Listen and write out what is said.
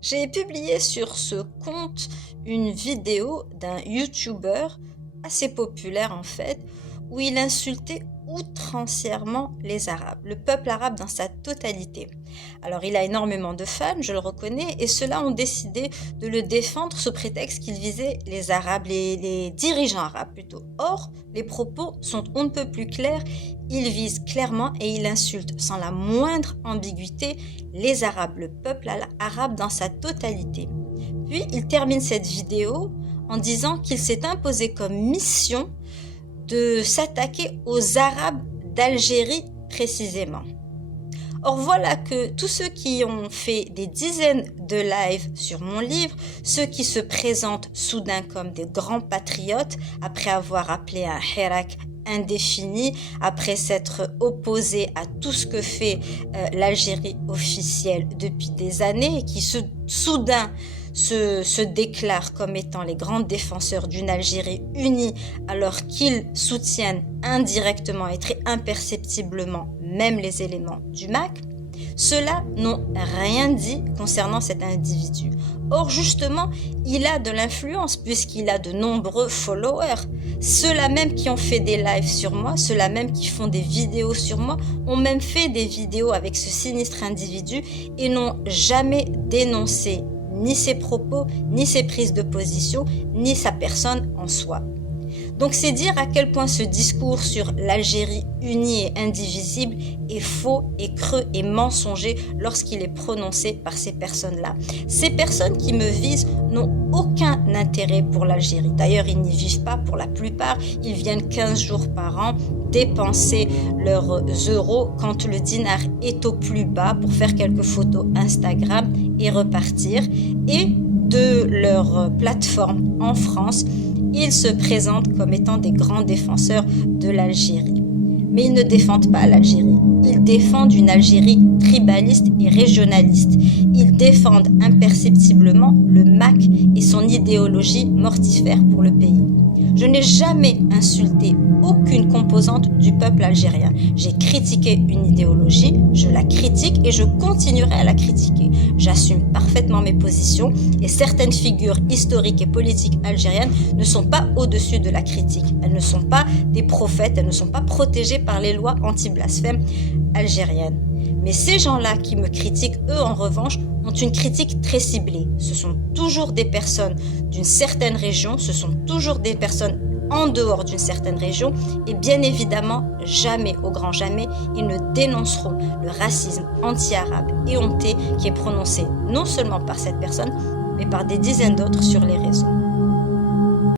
J'ai publié sur ce compte une vidéo d'un YouTuber assez populaire en fait, où il insultait outrancièrement les Arabes, le peuple arabe dans sa totalité. Alors il a énormément de fans, je le reconnais, et ceux-là ont décidé de le défendre sous prétexte qu'il visait les Arabes, les dirigeants arabes plutôt. Or, les propos sont on ne peut plus clairs, il vise clairement et il insulte sans la moindre ambiguïté les Arabes, le peuple arabe dans sa totalité. Puis il termine cette vidéo en disant qu'il s'est imposé comme mission de s'attaquer aux Arabes d'Algérie précisément. Or voilà que tous ceux qui ont fait des dizaines de lives sur mon livre, ceux qui se présentent soudain comme des grands patriotes après avoir appelé un hirak indéfini, après s'être opposés à tout ce que fait l'Algérie officielle depuis des années et qui soudain se déclarent comme étant les grands défenseurs d'une Algérie unie alors qu'ils soutiennent indirectement et très imperceptiblement même les éléments du MAC, ceux-là n'ont rien dit concernant cet individu. Or, justement, il a de l'influence puisqu'il a de nombreux followers. Ceux-là même qui ont fait des lives sur moi, ceux-là même qui font des vidéos sur moi, ont même fait des vidéos avec ce sinistre individu et n'ont jamais dénoncé ni ses propos, ni ses prises de position, ni sa personne en soi. Donc c'est dire à quel point ce discours sur l'Algérie unie et indivisible est faux et creux et mensonger lorsqu'il est prononcé par ces personnes-là. Ces personnes qui me visent n'ont aucun intérêt pour l'Algérie. D'ailleurs, ils n'y vivent pas pour la plupart. Ils viennent 15 jours par an dépenser leurs euros quand le dinar est au plus bas pour faire quelques photos Instagram et repartir. Et de leur plateforme en France, ils se présentent comme étant des grands défenseurs de l'Algérie. Mais ils ne défendent pas l'Algérie. Ils défendent une Algérie tribaliste et régionaliste. Ils défendent imperceptiblement le MAC et son idéologie mortifère pour le pays. Je n'ai jamais insulté aucune composante du peuple algérien. J'ai critiqué une idéologie, je la critique et je continuerai à la critiquer. J'assume parfaitement mes positions et certaines figures historiques et politiques algériennes ne sont pas au-dessus de la critique. Elles ne sont pas des prophètes, elles ne sont pas protégées par les lois anti-blasphème algériennes. Mais ces gens-là qui me critiquent, eux en revanche, ont une critique très ciblée. Ce sont toujours des personnes d'une certaine région, ce sont toujours des personnes en dehors d'une certaine région et bien évidemment, jamais, au grand jamais, ils ne dénonceront le racisme anti-arabe et honté qui est prononcé non seulement par cette personne, mais par des dizaines d'autres sur les réseaux.